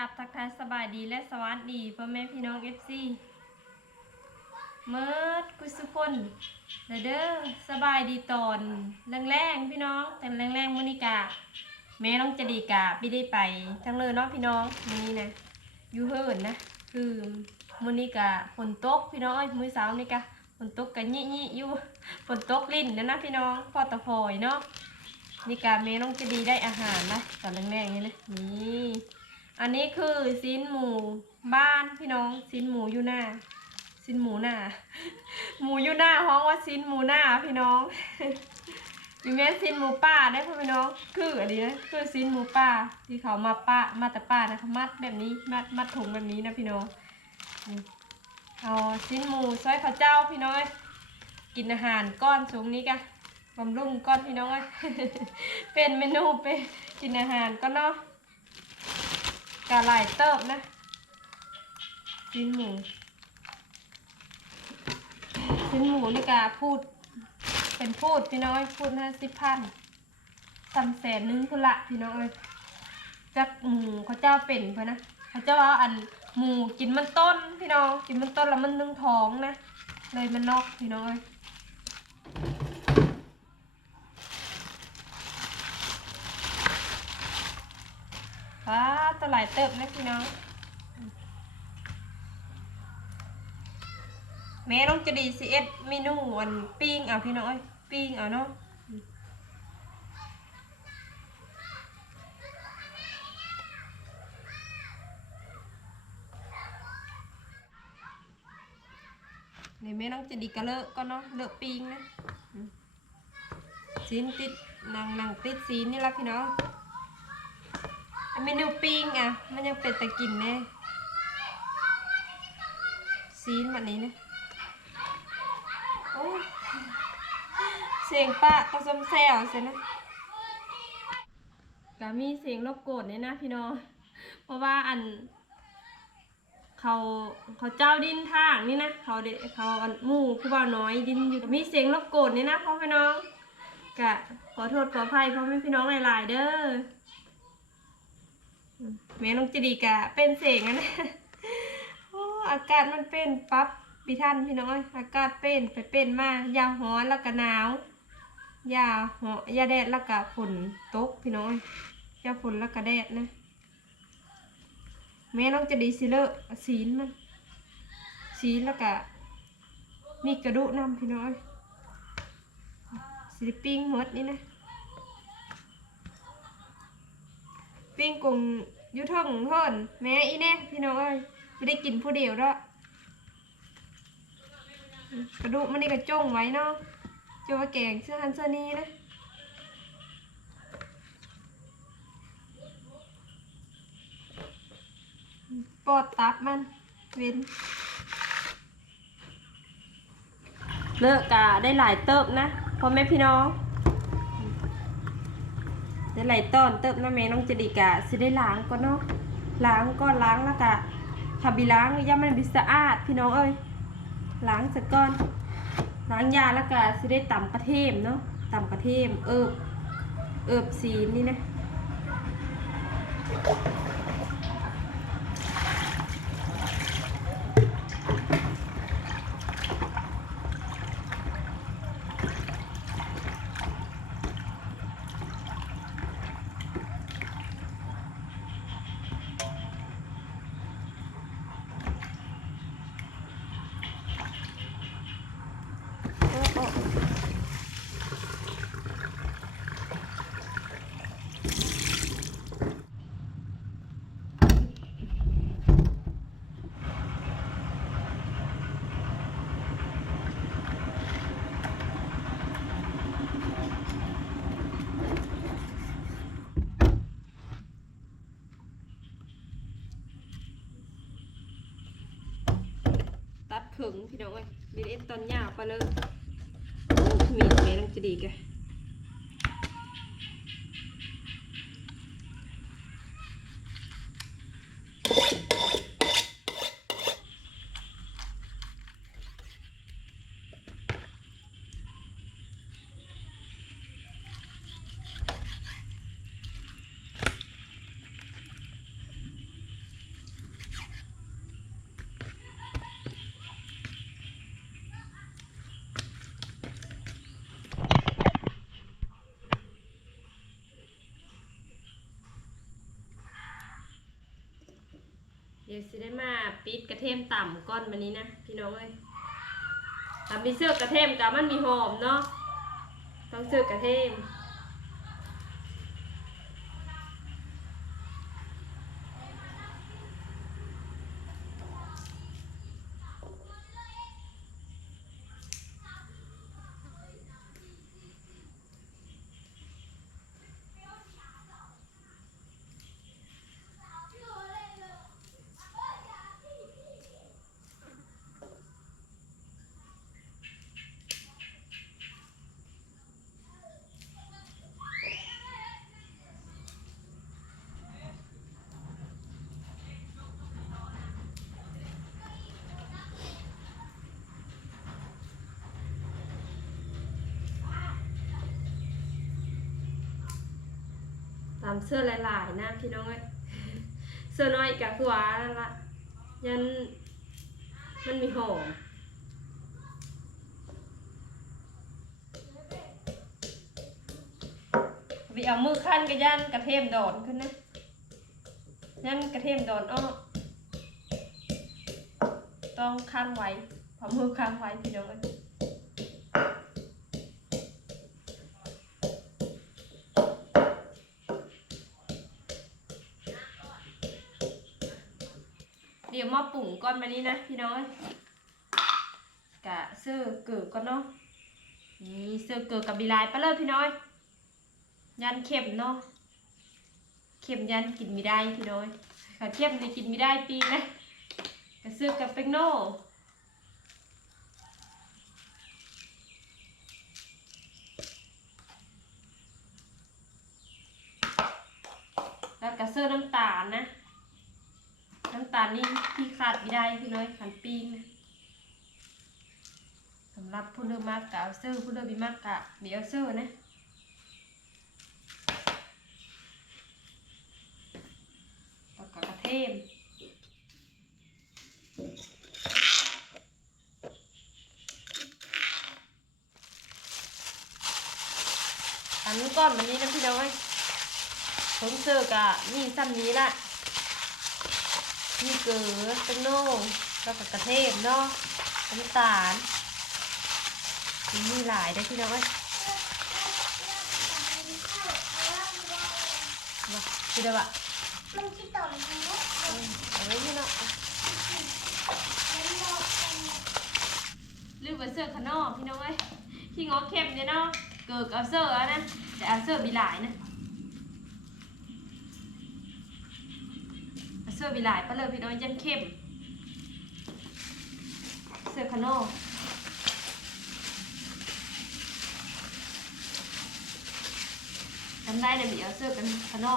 ราบทักทายสบายดีและสวัสดีพ่อแม่พี่น้องเอฟซีเมิดกุสุคนเด้อเด้อสบายดีตอนแรงๆพี่น้องแต่แรงๆมื้อนี้กะแม่น้องจะดีกะไม่ได้ไปทั้งเลยเนาะพี่น้องมื้อนี้นะอยู่เฮิร์นนะ คือมื้อนี้กะฝนตกพี่น้องเอ้ยมื้อเช้านี่กะฝนตกกันยี่ๆอยู่ฝนตกลิ้นนะนะพี่น้องพอตะพอยเนาะนี่การเมน้องจะดีได้อาหารนะตอนแรกๆนี่นะนี่ อันนี้คือซีนหมูบ้านพี่น้องซีนหมูอยู่หน้าซีนหมูหน้าหมูอยู่หน้าห้องว่าซีนหมูหน้าพี่น้องอยู่แม่นซีนหมูป่าได้พ่อพี่น้องคืออันนี้นะคือซีนหมูป่าที่เขามาป้ามาแต่ป้านะเขามัดแบบนี้มัดมัดถุงแบบนี้นะพี่น้องเอาซีนหมูซอยข้าวเจ้าพี่น้องเอ้ยกินอาหารก้อนสูงนี้กันบำรุงก้อนพี่น้องเอ้ยเป็นเมนูเป็นกินอาหารก็เนาะ กะหลายเติบนะชิ้นหมูชิ้นหมูนี่กะพูด เป็นพูดพี่น้อยพูดห้าสิบพันสามแสนนึงคุณละพี่น้องเอ้ยจักหมูเขาเจ้าเป็นเพื่อนะเขาเจ้าเอาอันหมูกินมันต้นพี่น้องกินมันต้นแล้วมันนึ่งท้องนะเลยมันนอกพี่น้อง เอ้ยว้าตหลายเติบนะพี่น้องแม่ต้องจะดีซีเอสเมนูวันปิ้งเอาพี่น้องเอ้ยปิ้งเอาเนาะเดี๋ยวแม่ต้องจะดีกระเลอะก็เนาะเลอะปิ้งนะซีนติดนางนางติดซีนนี่ละพี่น้อง เมนูปิ้งอะ มันยังเป็นตะกินแน่ซีนแบบนี้นะโอ้ยเสียงปะก็สมแซวเสียนะก็มีเสียงรบโกวนเนี่ยนะพี่น้องเพราะว่าอัน เขาเขาเจ้าดินทางนี่นะเขาเดเขาอันมู่ผู้บ่าวน้อยดินอยู่มีเสียงรบโกวนนี่ยนะพ่อพี่น้องกะขอโทษขออภัยพ่อแม่พี่น้องหลายๆเด้อ แม่น้องจะดีกะเป็นเสียงอะนะโอ้อากาศมันเป็นปั๊บพี่ท่านพี่น้องเอ้ยอากาศเป็นไปเป็นมายาฮ้อนแล้วก็หนาวยาหอยาแดดแล้วก็ฝนตกพี่น้องยยาฝนแล้วก็แดดนะแม่น้องจะดีสิเลอะสีนมันสีนแล้วก็มีกระดูกนำพี่น้องเอ้ยสิปิ้งหมดนี่นะ ปิ้งกุ้งอยุทงเพิ่นแม่อีแน่พี่น้องเอ้ยไม่ได้กินผู้เดียวแล้วกระดูกมันนี่กระจ้งไว้เนาะจะว่าแกงเสื้อฮันเสื้อนี้นะปอดตับมันเว้นเลิกกะได้หลายเติบนะพ่อแม่พี่น้อง จะไหลต้อนเติบน้ำแม่น้องจะดีกะสิได้ล้างก่อนเนาะล้างก่อนล้างแล้วกะถ้าบิล้างย่ามันบิสะอาดพี่น้องเอ้ยล้างสักก้อนล้างยาแล้วกะสิได้ต่ำกระเทียมเนาะต่ำกระเทียมเอิบเอิบซีนนี่นะโอ้โอ้ ตัดขึงพี่น้องเอ้ยบีเอ็นตอนยาวไปเลยมีเมน้องจะดีแก สิได้มาปิดกระเทียมต่ำก้อนวันนี้นะพี่น้องเอ้ยทำมีเสื้อกระเทียมกับมันมีหอมเนาะต้องเสื้อกระเทียม ตำเสื้อหลายๆนะพี่น้องเอ้ยเสื้อน้อยกับหัวาละยันมันมีหอมไปเอามือขั้นกับยันกระเทียมดอนขึ้นนะยันกระเทียมดอนอ้อต้องข้างไว้พอมือข้างไว้พี่น้องเอ้ย ปุ่งก้อนมานี้นะพี่น้อยกะเสื้อเกิดก่อนเนาะนี่เสื้อเกิดกับบีลายไปเลยพี่น้อยยันเข็มเนาะเข็มยันกินไม่ได้พี่น้อยขาเข็มนี่กินไม่ได้ปีนะกะเสื้อกับเป็งโน่แล้วกะเสื้อน้ำตาลนะ น้ำตาลนี่ที่ขาดไม่ได้พี่น้อยขันปิ้งนะสำหรับผู้เลือกมากกะเอาเซอร์ผู้เลือกบีมากกะบีเอาเซอร์นะแล้วก็กระเทียมอันนี้ก้อนวันนี้นะพี่น้อยผมเซอร์กะนี่ซ้ำนี้ละ มีเกลือเป็นโน่แล้วก็กระเทียมเนาะน้ำตาลมีหลายได้พี่น้องเอ้ยมาพี่เด้อวะมันคิดต่อเลยนะอืมเอาไว้พี่เนาะลืมไปเสื้อขนอกพี่น้องเอ้ยที่งอเข้มเนี่ยเนาะเกิดเอาเสื้อนะแต่เอาเสื้อมีหลายนะเอาเสื้อวิหลายปลาเลยพี่น้อยยันเข้ม เสื้อคาโนอทำได้เลยมีเอาเสื้อกันคาโนอ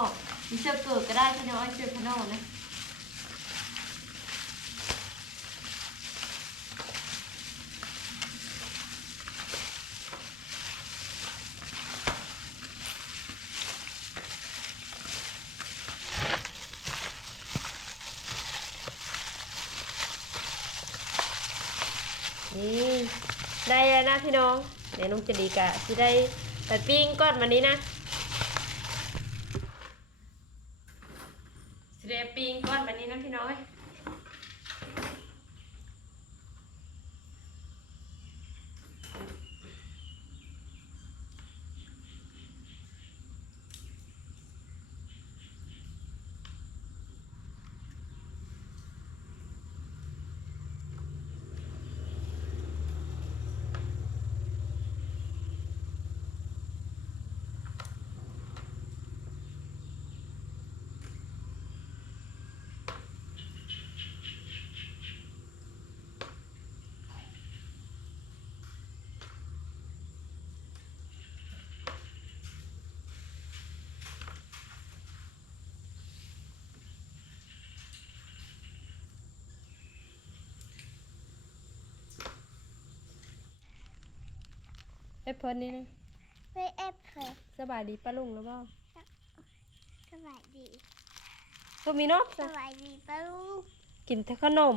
มีเสื้อเกิดก็ได้พี่น้อยเอาเสื้อคาโนอนะ ได้แล้วนะพี่น้องเดี๋ยวน้องจะดีกะที่ได้ไปปิ้งก้อนวันนี้นะสิได้ปิ้งก้อนวันนี้นะพี่น้องเอ้ย เอฟเพิร์นี่นะไปเอฟเคยสบายดีป้าลุงหรือเปล่าสวัสดีก็มีเนาะสวัสดีป้าลุงกินแต่ขนม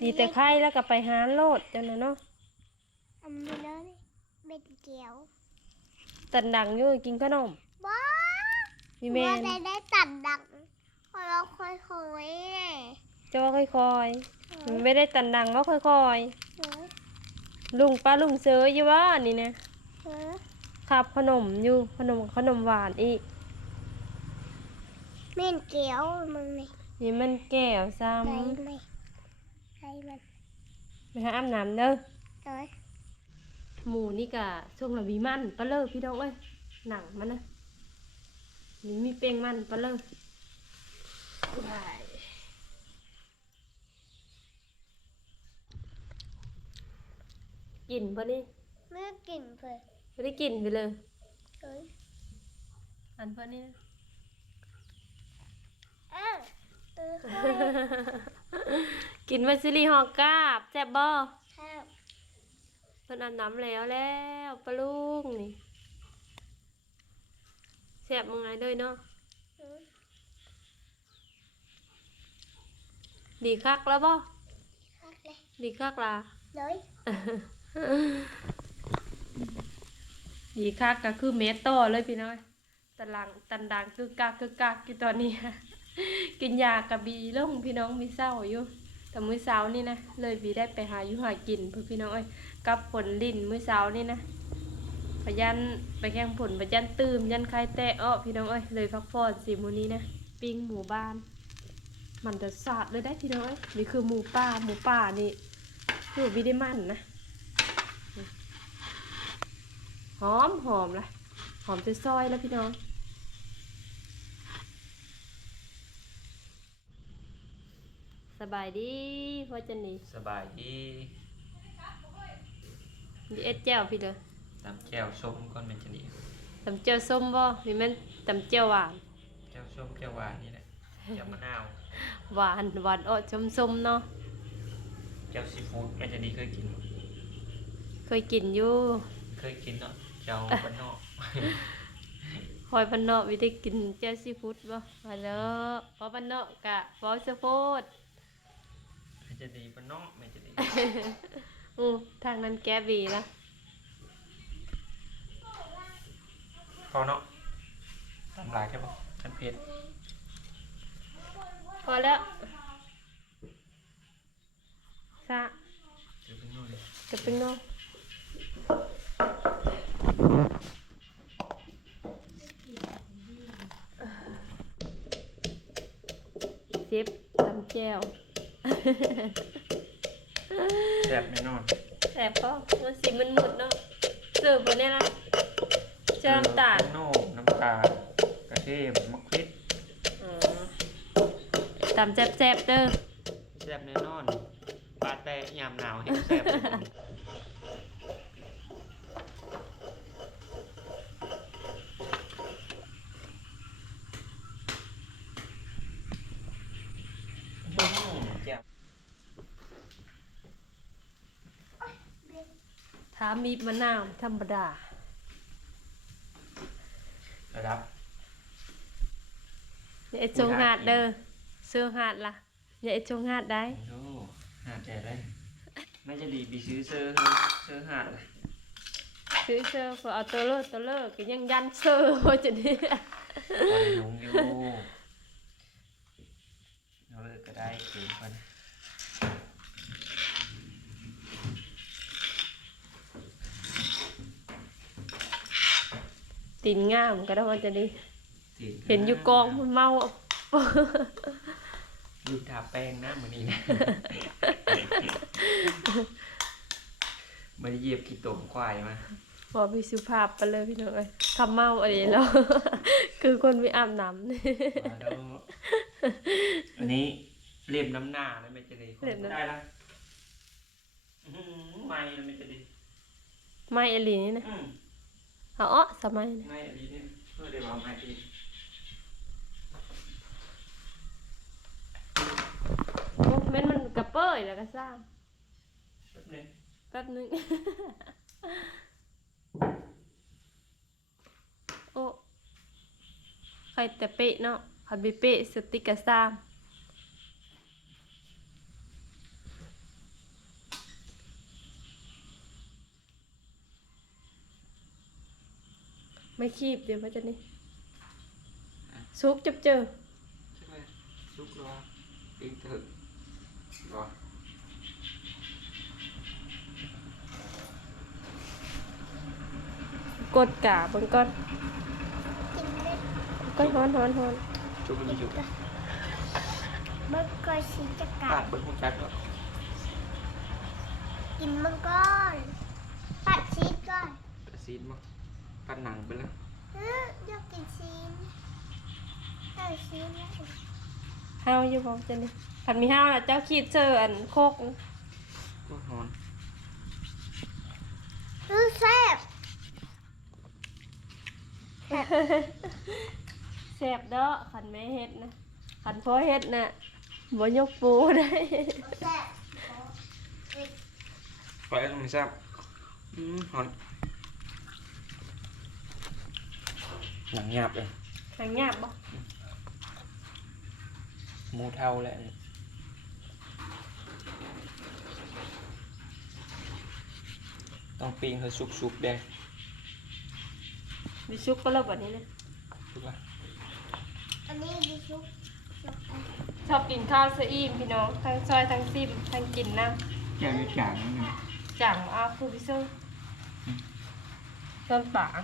ดีแต่ไข่แล้วก็ไปหาโลดเจ้านะเนาะอันนี้เลยเป็นเกี๊ยวตันดังอยู่กินขนมบ้ามีแม่ว่านได้ได้ตัดดังพอเราค่อยๆแน่จะว่าค่อยๆมันไม่ได้ตันดังว่าค่อยเฮ้ยๆ ลุงป้าลุงเซออยู่ว่านี่นะเฮ้ยขับขนมอยู่ขนมขนมหวานอีกแม่นเกียวมึงนี่นี่มันแก้วซ้ใครไหมใครมันำไปหาอาบน้ำเด้อเฮ้ยหมูนี่กะช่วงละวีมันปลาเลิกพี่น้องเอ้ยหนังมันนะนี่มีเป้งมันปลาเลิก กินปะนี่เมื่อกินเพื่อไม่ได้กินไปเลยเฮ้ยอันปะนี่นะเอ้าเออเฮ้ยกินวัซิลีหอกกาบแซ่บบ่ข้าวเพิ่นอาบน้ำแล้วแล้วปลาลุงนี่แซ่บมังไงเลยเนาะเฮ้ยดีคักแล้วบ่คักเลยดีคักล่ะเฮ้ย ดีคักก็คือเมตต่อเลยพี่น้อยตันลังตันดังคือกากคือกากอยู่ตอนนี้ กินยากระบีลงพี่น้องมีเศร้าอยู่แต่มื้อเช้านี่นะเลยบีได้ไปหาอยู่หากินเพื่อพี่น้องเอ้ยกับผลลินมื้อเช้านี่นะพยันไปแข่งผลพยันตื่มยันใครแตะอ้อพี่น้องเอ้ยเลยพักผ่อนสิมื้อนี้นะปิ้งหมูบ้าน มันจะสาดเลยได้พี่น้องเอ้ยนี่คือหมูป่าหมูป่านี่คือบีได้มันนะ หอมหอมเลยหอมจะซอยแล้วพี่น้อง สบายดีพ่อจันนี่สบายดีมีเอ็ดแจ้วพี่เด้อตำแก้วส้มก้อนเป็นชนิดตำเจียวส้มบ่มีแม่นตำเจียวหวาน แก้วส้มแก้วหวานนี่แหละแก้วมะนาวหวานหวานอดชมส้มๆเนาะ แก้วซีฟู้ดเป็นชนิดเคยกินบ่เคยกินอยู่ เคยกินเนาะ แก้วบ้านนอกคอยพันเนาะวิได้กินเจียวซีฟู้ดบ่มาเด้อพอพันเนาะกะบอสะโพดเป็นชนิดบ้านนอกเป็นชนิดอู้ทางนั้นแก้บีละพอเนาะตำลายแค่ปะทันเผ็ดพอแล้วซะเดี๋ยวเป็นนู่นเลยจะเป็นเนาะซิปตำแก้วแซ่บแน่นอนแต่พอมันสีมันหมดเนาะเสิร์ฟบนนี้ละเจอน้ำตาลโน่น้ำตาลกระเทียมมะพริกอ๋อตำแซบๆเด้อแซ่บแน่นอนปลาแต่ยามหนาวเห็นแซ่บเลยอืมแจ่ว ถา มมีมะนาวธรรมดา ระดับ อย่าไอ้จงหาดเด้อเสื้อหาดล่ะ อย่าไอ้จงหาดได้ โอ้หาดแจ่ได้ไม่จะดีไปซื้อเสื้อเสื้อหาดเลยซื้อเสื้อพอเอาตัวเลิกตัวเลิกก็ยังยันเสื้อโอ้จะนี่พอได้ลงอยู่เราเลิกก็ได้เกินคน ตีนงามก็ได้ว่าจะดีติดเห็นอยู่กองมันเมาดูทาแป้งนะมือนี้นะไม่ได้เหยียบขี้ตมควายมาพอพี่สุภาพไปเลยพี่น้องเอ้ยคำเมาอะไรแล้วคือคนไม่อาบน้ำมาแล้วอันนี้เรียบน้ำหน้าแล้วไม่จะดีเรียบน้ำได้ละอื้อหือไม่แล้วไม่จะดีไม่อลีนี่นะอืม เอาอ้อสมัยนี่ไม่อันนี้เนี่ยเพื่อเดี๋ยวเอาไม่ดีโอ้แม่นมันกระเป้ยแล้วก็สร้างแป๊บนึงแป๊บนึง โอ้ ใครแต่เป๊ะเนาะขันไปเป๊ะสติกกะสร้าง ไม่คีบเดี๋ยวมันจะนี่ซุกจับเจอใช่ไหมซุกรอปิ้งเถอะบ่กดกาเบิ่งก่อนกินเล็ดก้อนฮ้อนฮ้อนฮ้อนชุบมีชุบมังกรสีจะกัปาดดเบิ่งฮู้จักก็กินมังกรปัดชีสก่อนซีนบ่ ปัดหนังไปแล้วเอออยากกินชีสเอชีสแล้วห้าวอยู่บ่จังนี่คันมีห้าวน่ะเจ้าขีดเจออันโคกก็ฮ้อนเออแซ่บแซ่บเด้อคันแม่เฮ็ดนะคันพ่อเฮ็ดน่ะบ่ยกปูได้แซ่บปล่อยให้มันแซ่บอืมฮอน หนังหยาบเลยทางยากบ่หมูเท่าแหละต้องปิ้งให้สุกๆแดงดิชุกก็แล้วบัดนี้นะถูกป่ะอันนี้ดิชุบชุบอันชอบกินข้าวซะอิ่มพี่น้องทั้งซอยทั้งซิมทั้งกินน้ำแก้วยุดจางนิดนึงจังเอาคือพี่ซื้อต้นปาง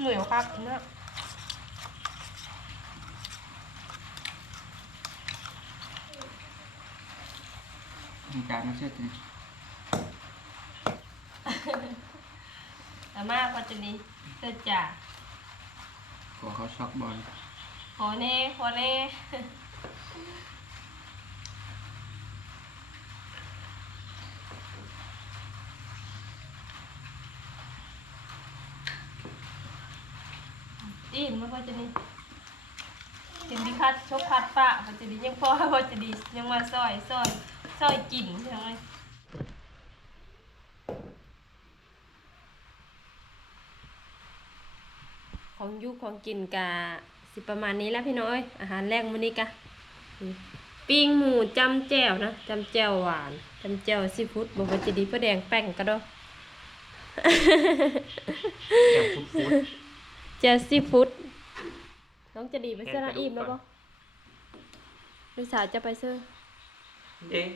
เหนียวครับเนะมีการมาเช็ดนี่แต่มากกว่าจะนี้เกิดจากขอเขาช็อกบอลขอเน่ขอเน่ จีนมันก็จะนี่เห็นดิคัดชกคัดปะมันจะ ดียังพอว่าจะดียังมาซอยซอยซอยกินใช่ไหมของอยุของกินกะสิประมาณนี้แล้วพี่น้อย อาหารแรกมื้อนี้กะนี่ปิ้งหมูจำแจ่วนะจำแจ่วหวานจำแจ่วซีฟู้ดบอกว่าจะดีเพื่อแดงแป้งก็ได้แก้วฟุดฟุดแจ่วซีฟู้ดน้องจะดีไปเสื้อละอิ่มแล้วปะ ลูกสาวจะไปเสื้อ เอ๊ะ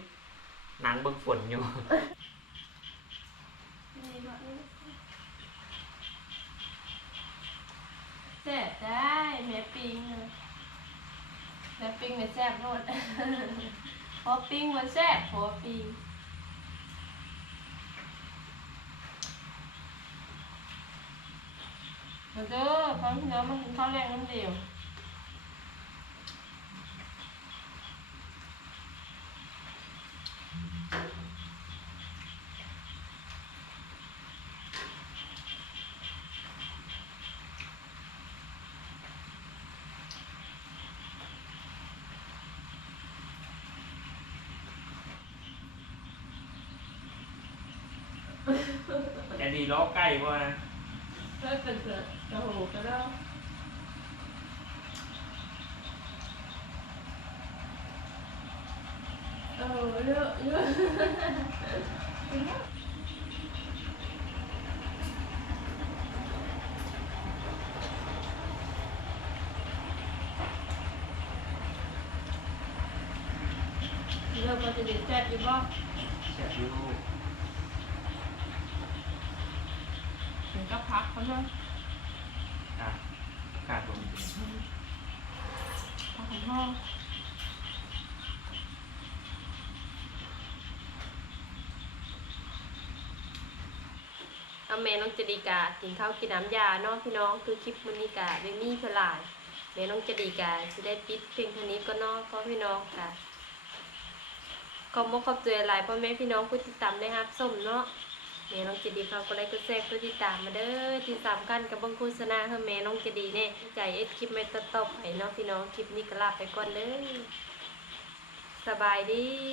หนังเบิ่งฝนอยู่ แซ่บได้แม่ปิ้งอะแม่ปิ้งไม่แซ่บโนด พอปิ้งมันแซ่บพอปิ้งมาเด้อพร้อมพี่น้องมากินข้าวแรงน้ำเดียว จะ ดีล้อใกล้ป่ะนะเพื่อเป็นเสือกระโหกระเด้อเออเยอะเยอะเริ่มมาจะดีแซ่บอยู่บ่ แซ่บอยู่ ถึงก็พักเขาเนาะ อะกาดผมพักของพ่อเอาแม่น้องจะดีกากินข้าวกินน้ำยาเนาะพี่น้องคือคลิปมันนี้กาเบมี่เพนหลายแม่น้องจะดีกาจะได้ปิดเพียงเท่านี้ก็เนาะเพราะพี่น้องกาขอบมขอบใจหลายพ่อแม่พี่น้องผู้ติดตามได้ฮักส้มเนาะ แม่น้องจดีฝากกดไลค์กดแชร์กดติดตามมาเด้อที่สำคัญกับบังโฆษณาเฮ้แม่น้องจดีเนี่ยใจเอ็ดคลิปไม่ตัดต่อไปเนาะพี่น้องคลิปนี้ก็ลาไปก่อนเลยสบายดี